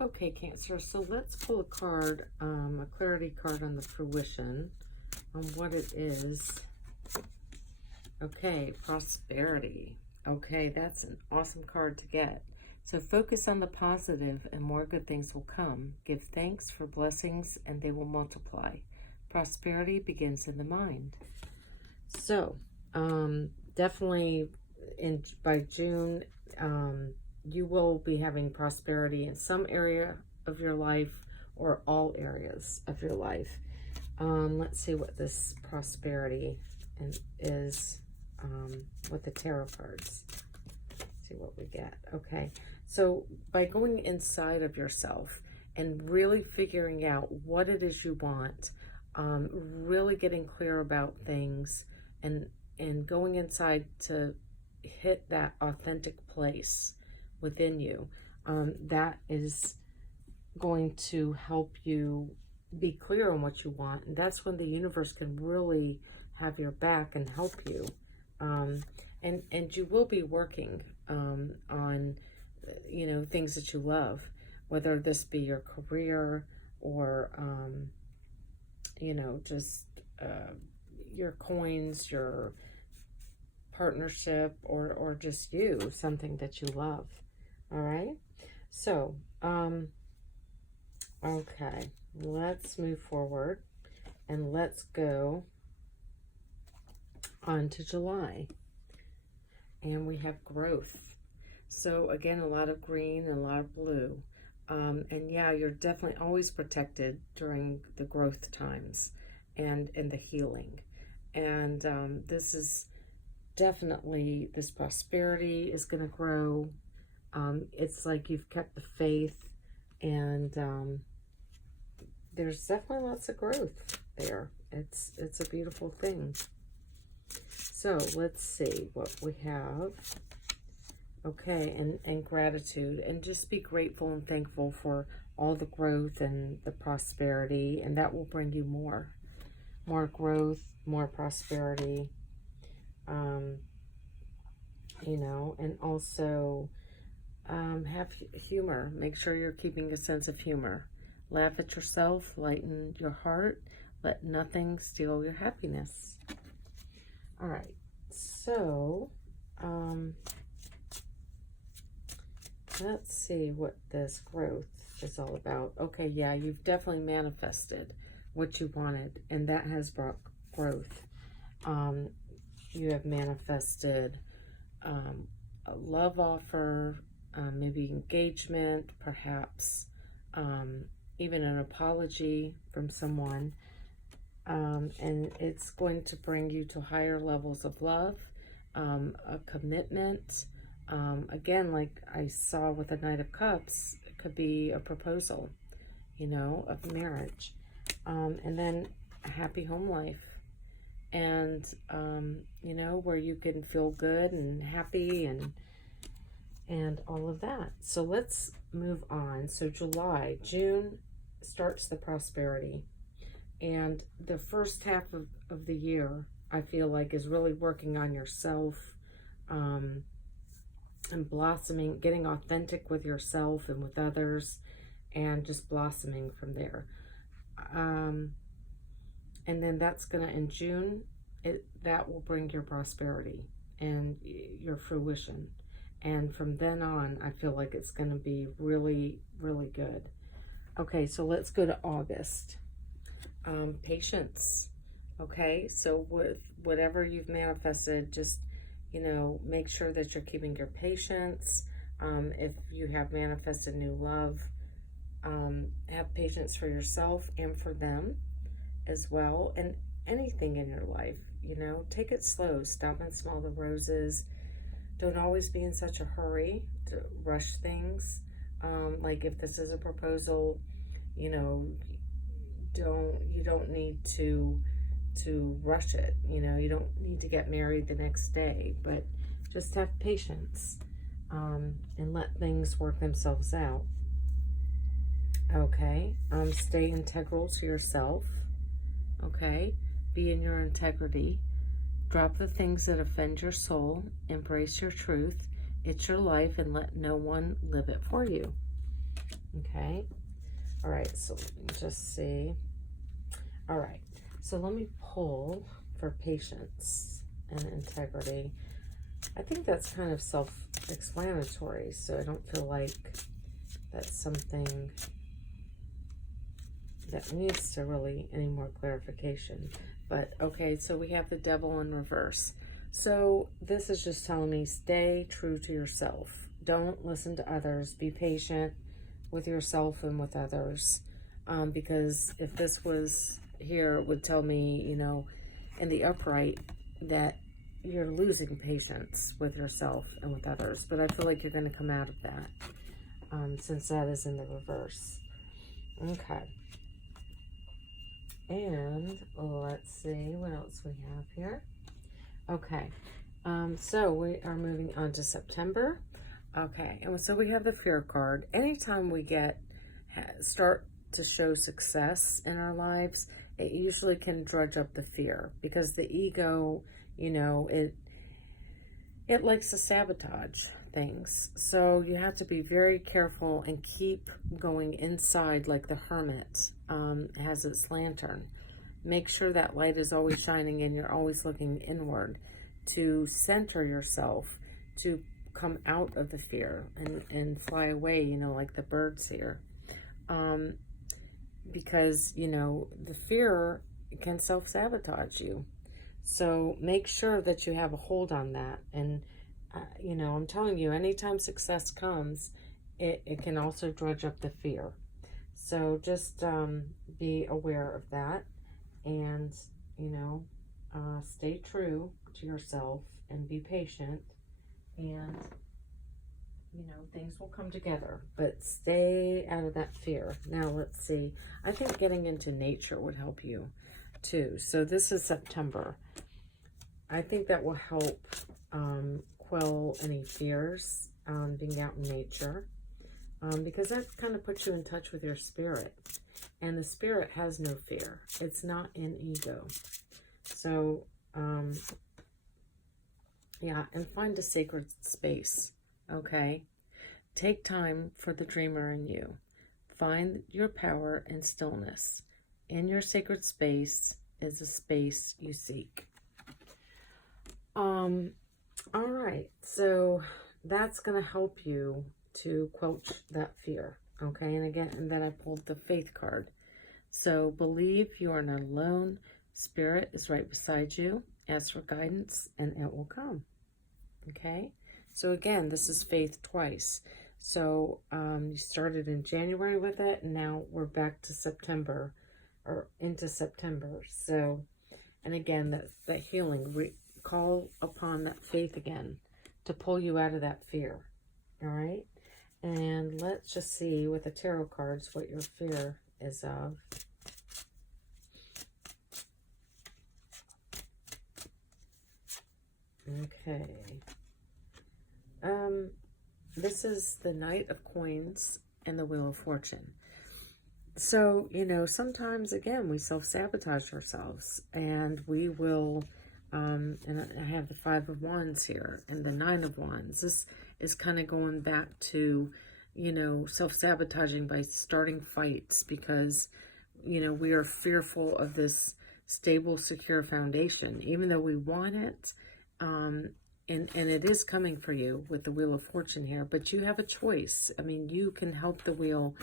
Okay, Cancer, so let's pull a card, a clarity card on the fruition, on what it is. Okay, prosperity. Okay, that's an awesome card to get. So focus on the positive and more good things will come. Give thanks for blessings and they will multiply. Prosperity begins in the mind. So, definitely by June, you will be having prosperity in some area of your life or all areas of your life. Let's see what this prosperity is with the tarot cards. See what we get. Okay, so by going inside of yourself and really figuring out what it is you want, really getting clear about things, and going inside to hit that authentic place within you, that is going to help you be clear on what you want. And that's when the universe can really have your back and help you. And you will be working on, you know, things that you love, whether this be your career or, you know, just your coins, your partnership, or just you, something that you love. All right. So, okay, let's move forward and let's go on to July. And we have growth. So again, a lot of green and a lot of blue. And yeah, you're definitely always protected during the growth times and in the healing. And this is definitely, this prosperity is going to grow. It's like you've kept the faith, and there's definitely lots of growth there. It's a beautiful thing. So let's see what we have. Okay, and gratitude, and just be grateful and thankful for all the growth and the prosperity, and that will bring you more growth, more prosperity, you know. And also have humor. Make sure you're keeping a sense of humor. Laugh at yourself, lighten your heart, let nothing steal your happiness. All right, so let's see what this growth is all about. Okay, yeah, you've definitely manifested what you wanted, and that has brought growth. You have manifested a love offer, maybe engagement, perhaps even an apology from someone. And it's going to bring you to higher levels of love, a commitment. Again, like I saw with the Knight of Cups, it could be a proposal, you know, of marriage. And then a happy home life. And, you know, where you can feel good and happy and all of that. So let's move on. So June starts the prosperity. And the first half of the year, I feel like, is really working on yourself, and blossoming, getting authentic with yourself and with others, and just blossoming from there. And then that's gonna, in June, that will bring your prosperity and your fruition. And from then on, I feel like it's gonna be really, really good. Okay, so let's go to August. Patience. Okay, so with whatever you've manifested, just, you know, make sure that you're keeping your patience. If you have manifested new love, have patience for yourself and for them as well. And anything in your life, you know, take it slow. Stop and smell the roses. Don't always be in such a hurry to rush things. Like if this is a proposal, you know, you don't need to rush it. You know, you don't need to get married the next day, but just have patience, and let things work themselves out. Okay, stay integral to yourself. Okay, be in your integrity. Drop the things that offend your soul. Embrace your truth. It's your life, and let no one live it for you. Okay. All right. So let me just see. All right. So let me pull for patience and integrity. I think that's kind of self-explanatory, so I don't feel like that's something that needs to really any more clarification. But okay, so we have the devil in reverse. So this is just telling me stay true to yourself. Don't listen to others. Be patient with yourself and with others. Because if this was here, it would tell me, you know, in the upright that you're losing patience with yourself and with others. But I feel like you're going to come out of that since that is in the reverse. Okay. And let's see what else we have here. Okay. So we are moving on to September. Okay. And so we have the fear card. Anytime we start to show success in our lives, it usually can drudge up the fear because the ego, you know, it likes to sabotage things. So you have to be very careful and keep going inside like the hermit has its lantern. Make sure that light is always shining and you're always looking inward to center yourself, to come out of the fear and fly away, you know, like the birds here. Because, you know, the fear can self-sabotage you. So make sure that you have a hold on that. And, you know, I'm telling you, anytime success comes, it can also drudge up the fear. So just be aware of that and, you know, stay true to yourself and be patient. And, you know, things will come together, but stay out of that fear. Now, let's see. I think getting into nature would help you too. So this is September. I think that will help quell any fears being out in nature because that kind of puts you in touch with your spirit. And the spirit has no fear. It's not an ego. So, yeah, and find a sacred space, okay? Take time for the dreamer in you. Find your power and stillness. In your sacred space is a space you seek. All right, so that's going to help you to quench that fear, okay? And again, and then I pulled the faith card. So believe you are not alone. Spirit is right beside you. Ask for guidance and it will come, okay? So again, this is faith twice. So you started in January with it, and now we're back to September, or into September. So, and again, that healing, call upon that faith again to pull you out of that fear, all right? And let's just see with the tarot cards what your fear is of. Okay. This is the Knight of Coins and the Wheel of Fortune. So, you know, sometimes, again, we self-sabotage ourselves, and we will, and I have the Five of Wands here, and the Nine of Wands. This is kind of going back to, you know, self-sabotaging by starting fights because, you know, we are fearful of this stable, secure foundation, even though we want it, and it is coming for you with the Wheel of Fortune here, but you have a choice. I mean, you can help the wheel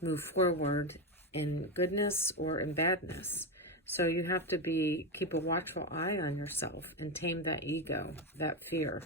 move forward in goodness or in badness. So you have to keep a watchful eye on yourself and tame that ego, that fear.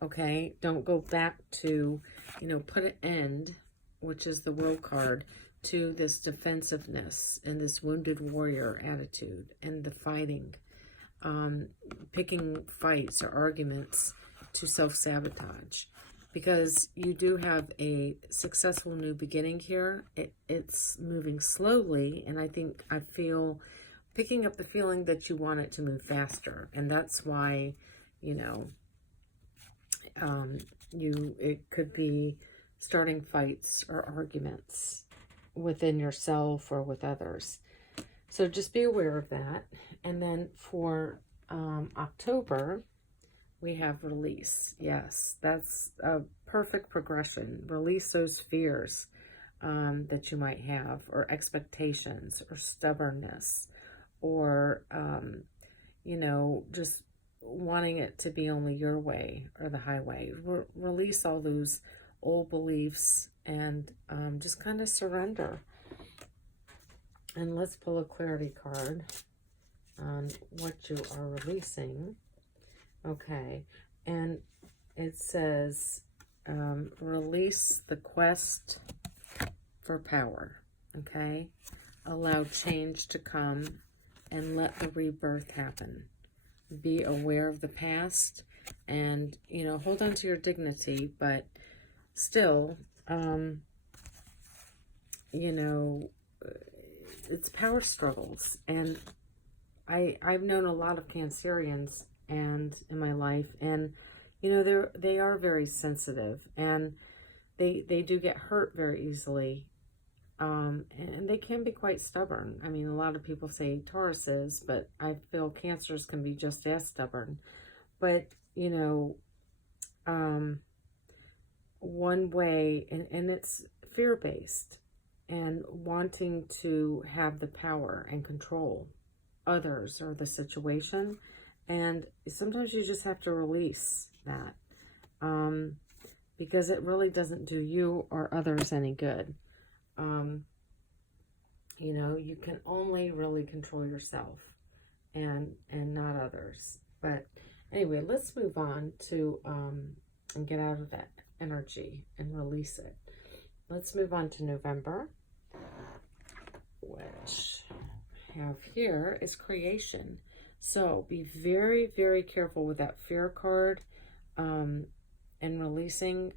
Okay? Don't go back to, you know, put an end, which is the World card, to this defensiveness and this wounded warrior attitude and the fighting. Picking fights or arguments to self-sabotage, because you do have a successful new beginning here. It's moving slowly, and I feel picking up the feeling that you want it to move faster, and that's why, you know, it could be starting fights or arguments within yourself or with others. So just be aware of that. And then for October, we have release. Yes, that's a perfect progression. Release those fears. that you might have, or expectations, or stubbornness, or, you know, just wanting it to be only your way or the highway. Release all those old beliefs and just kind of surrender. And let's pull a clarity card on what you are releasing. Okay, and it says release the quest for power. Okay, allow change to come and let the rebirth happen. Be aware of the past and, you know, hold on to your dignity, but still, you know, it's power struggles. And I've known a lot of Cancerians and in my life, and, you know, they are very sensitive, and they do get hurt very easily. And they can be quite stubborn. I mean, a lot of people say Taurus is, but I feel Cancers can be just as stubborn. But, you know, one way, and it's fear-based, and wanting to have the power and control others or the situation. And sometimes you just have to release that, because it really doesn't do you or others any good. You know, you can only really control yourself and not others. But anyway, let's move on to and get out of that energy and release it. Let's move on to November, which I have here is creation. So be very, very careful with that fear card and releasing.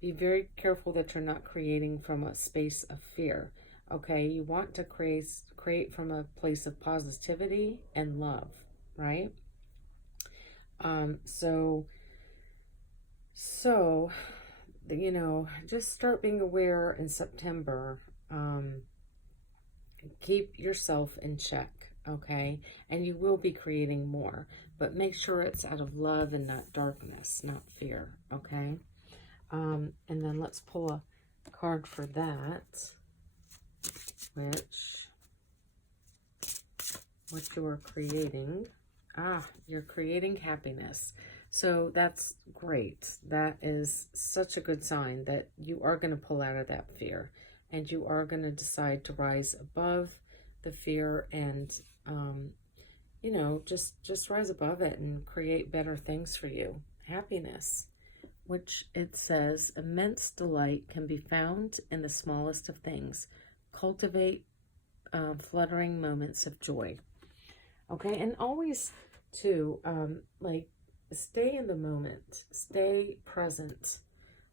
Be very careful that you're not creating from a space of fear. Okay, you want to create from a place of positivity and love, right? So, you know, just start being aware in September. Keep yourself in check, okay? And you will be creating more, but make sure it's out of love and not darkness, not fear, okay? And then let's pull a card for that, what you are creating. You're creating happiness. So that's great. That is such a good sign that you are going to pull out of that fear, and you are going to decide to rise above the fear and, you know, just rise above it and create better things for you. Happiness, which it says, immense delight can be found in the smallest of things. Cultivate fluttering moments of joy. Okay, and always, too, like, stay in the moment. Stay present.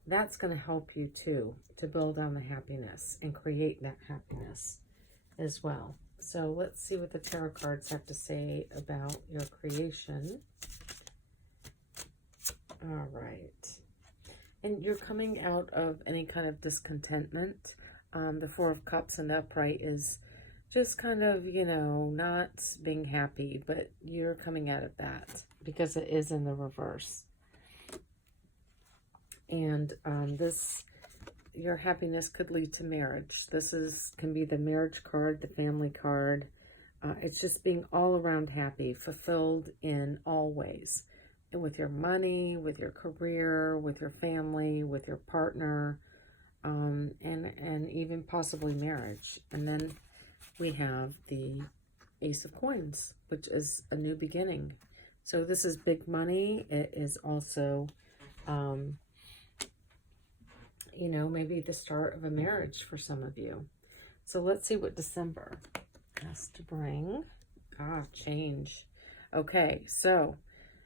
That's going to help you, too, to build on the happiness and create that happiness as well. So let's see what the tarot cards have to say about your creation. All right. And you're coming out of any kind of discontentment. The Four of Cups and upright is just kind of, you know, not being happy, but you're coming out of that because it is in the reverse. And your happiness could lead to marriage. This can be the marriage card, the family card. It's just being all around happy, fulfilled in all ways. And with your money, with your career, with your family, with your partner, and even possibly marriage. And then we have the Ace of Coins, which is a new beginning. So this is big money. It is also, you know, maybe the start of a marriage for some of you. So let's see what December has to bring. Change. Okay, so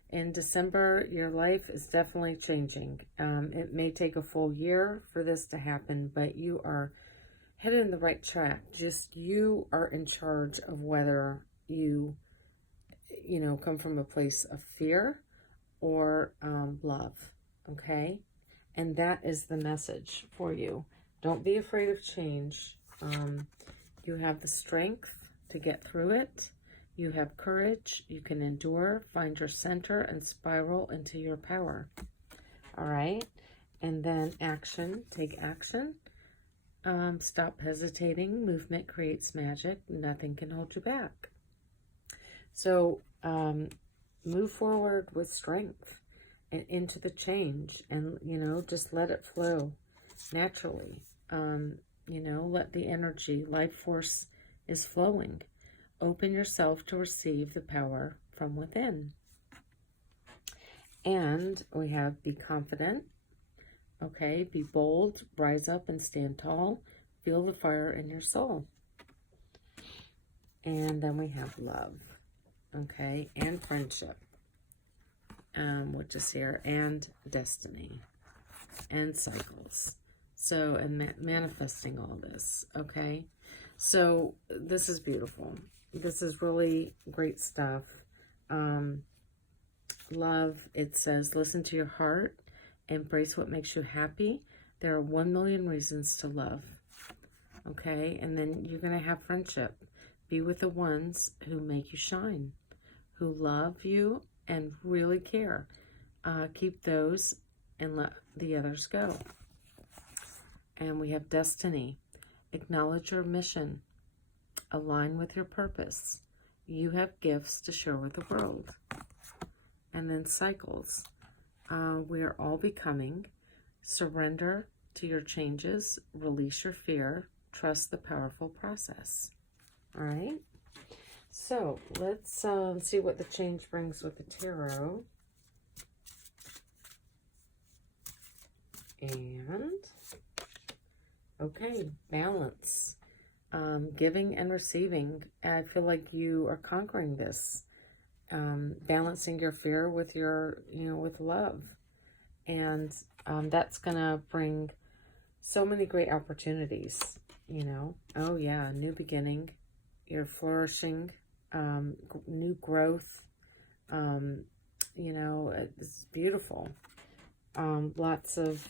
in December, your life is definitely changing. It may take a full year for this to happen, but you are headed in the right track. Just you are in charge of whether you know, come from a place of fear or love, okay? And that is the message for you. Don't be afraid of change. You have the strength to get through it. You have courage. You can endure, find your center, and spiral into your power. All right? And then action. Take action. Stop hesitating. Movement creates magic. Nothing can hold you back. So move forward with strength and into the change, and, just let it flow naturally. Let the energy, life force is flowing. Open yourself to receive the power from within. And we have be confident. Okay, be bold, rise up and stand tall. Feel the fire in your soul. And then we have love. Okay, and friendship, which is here, and destiny, and cycles. So, and manifesting all this. Okay, so this is beautiful. This is really great stuff. Love, it says, listen to your heart, embrace what makes you happy. There are 1 million reasons to love. Okay, and then you're going to have friendship. Be with the ones who make you shine, who love you and really care. Keep those and let the others go. And we have destiny. Acknowledge your mission. Align with your purpose. You have gifts to share with the world. And then cycles. We are all becoming. Surrender to your changes. Release your fear. Trust the powerful process. All right. So let's see what the change brings with the tarot. And, okay, balance. Giving and receiving. I feel like you are conquering this. Balancing your fear with your, with love. And that's going to bring so many great opportunities, Oh, yeah, new beginning. You're flourishing. New growth. It's beautiful. Lots of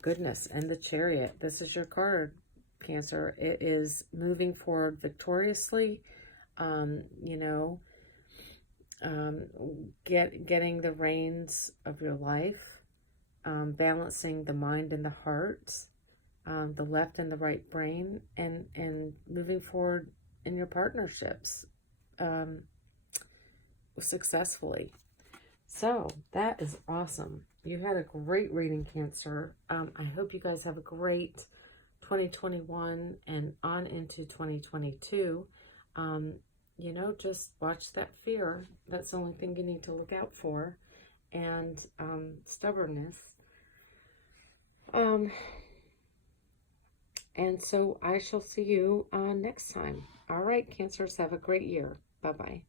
goodness. And the Chariot. This is your card, Cancer. It is moving forward victoriously. Getting the reins of your life, balancing the mind and the heart, the left and the right brain, and moving forward in your partnerships successfully. So that is awesome. You had a great reading, Cancer. I hope you guys have a great 2021 and on into 2022. Just watch that fear. That's the only thing you need to look out for. And stubbornness. And so I shall see you next time. All right, Cancers, have a great year. Bye-bye.